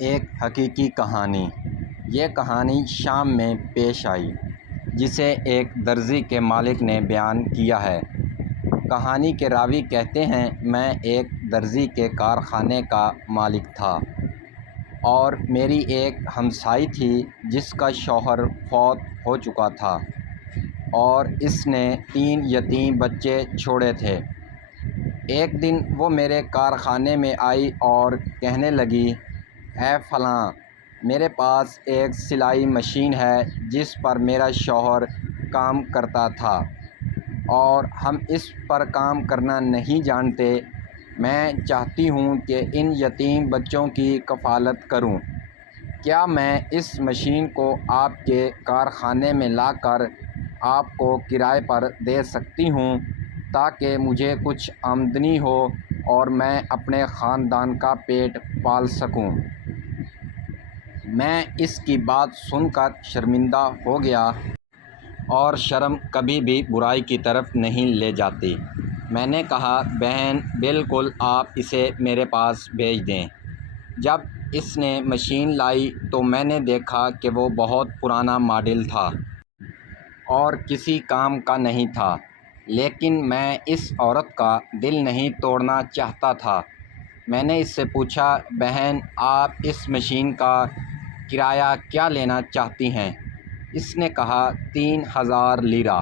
ایک حقیقی کہانی۔ یہ کہانی شام میں پیش آئی، جسے ایک درزی کے مالک نے بیان کیا ہے۔ کہانی کے راوی کہتے ہیں، میں ایک درزی کے کارخانے کا مالک تھا اور میری ایک ہمسائی تھی جس کا شوہر فوت ہو چکا تھا اور اس نے 3 یتیم بچے چھوڑے تھے۔ ایک دن وہ میرے کارخانے میں آئی اور کہنے لگی، اے فلاں، میرے پاس ایک سلائی مشین ہے جس پر میرا شوہر کام کرتا تھا اور ہم اس پر کام کرنا نہیں جانتے۔ میں چاہتی ہوں کہ ان یتیم بچوں کی کفالت کروں۔ کیا میں اس مشین کو آپ کے کارخانے میں لا کر آپ کو کرائے پر دے سکتی ہوں تاکہ مجھے کچھ آمدنی ہو اور میں اپنے خاندان کا پیٹ پال سکوں؟ میں اس کی بات سن کر شرمندہ ہو گیا اور شرم کبھی بھی برائی کی طرف نہیں لے جاتی۔ میں نے کہا، بہن بالکل، آپ اسے میرے پاس بھیج دیں۔ جب اس نے مشین لائی تو میں نے دیکھا کہ وہ بہت پرانا ماڈل تھا اور کسی کام کا نہیں تھا، لیکن میں اس عورت کا دل نہیں توڑنا چاہتا تھا۔ میں نے اس سے پوچھا، بہن آپ اس مشین کا کرایہ کیا لینا چاہتی ہیں؟ اس نے کہا، 3000 لیرہ،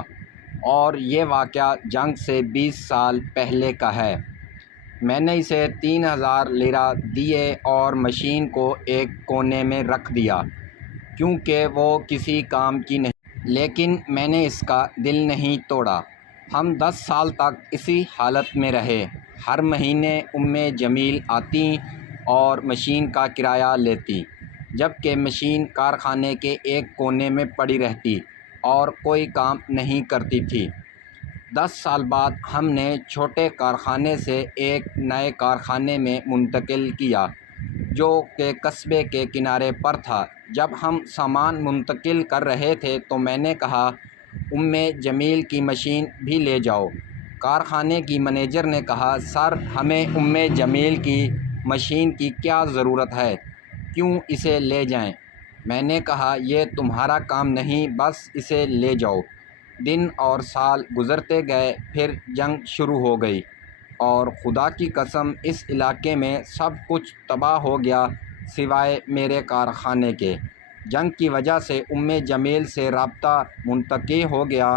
اور یہ واقعہ جنگ سے 20 سال پہلے کا ہے۔ میں نے اسے 3000 لیرہ دیے اور مشین کو ایک کونے میں رکھ دیا کیونکہ وہ کسی کام کی نہیں، لیکن میں نے اس کا دل نہیں توڑا۔ ہم 10 سال تک اسی حالت میں رہے۔ ہر مہینے جمیل آتی اور مشین کا کرایہ لیتی، جبکہ مشین کارخانے کے ایک کونے میں پڑی رہتی اور کوئی کام نہیں کرتی تھی۔ 10 سال بعد ہم نے چھوٹے کارخانے سے ایک نئے کارخانے میں منتقل کیا جو کہ قصبے کے کنارے پر تھا۔ جب ہم سامان منتقل کر رہے تھے تو میں نے کہا، جمیل کی مشین بھی لے جاؤ۔ کارخانے کی مینیجر نے کہا، سر، ہمیں جمیل کی مشین کی کیا ضرورت ہے، کیوں اسے لے جائیں؟ میں نے کہا، یہ تمہارا کام نہیں، بس اسے لے جاؤ۔ دن اور سال گزرتے گئے، پھر جنگ شروع ہو گئی اور خدا کی قسم اس علاقے میں سب کچھ تباہ ہو گیا سوائے میرے کارخانے کے۔ جنگ کی وجہ سے جمیل سے رابطہ منقطع ہو گیا۔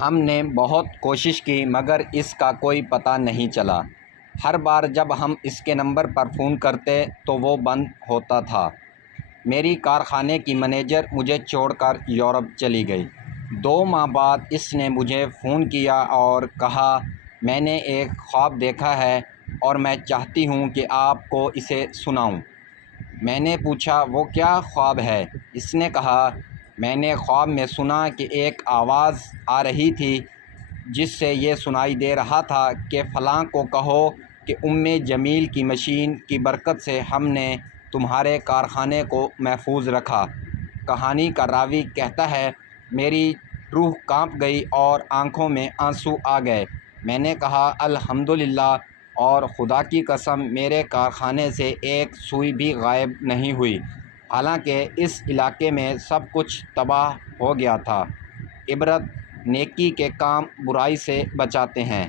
ہم نے بہت کوشش کی مگر اس کا کوئی پتہ نہیں چلا۔ ہر بار جب ہم اس کے نمبر پر فون کرتے تو وہ بند ہوتا تھا۔ میری کارخانے کی مینیجر مجھے چھوڑ کر یورپ چلی گئی۔ 2 ماہ بعد اس نے مجھے فون کیا اور کہا، میں نے ایک خواب دیکھا ہے اور میں چاہتی ہوں کہ آپ کو اسے سناؤں۔ میں نے پوچھا، وہ کیا خواب ہے؟ اس نے کہا، میں نے خواب میں سنا کہ ایک آواز آ رہی تھی جس سے یہ سنائی دے رہا تھا کہ فلاں کو کہو کہ جمیل کی مشین کی برکت سے ہم نے تمہارے کارخانے کو محفوظ رکھا۔ کہانی کا راوی کہتا ہے، میری روح کانپ گئی اور آنکھوں میں آنسو آ گئے۔ میں نے کہا، الحمدللہ، اور خدا کی قسم میرے کارخانے سے ایک سوئی بھی غائب نہیں ہوئی، حالانکہ اس علاقے میں سب کچھ تباہ ہو گیا تھا۔ عبرت، نیکی کے کام برائی سے بچاتے ہیں۔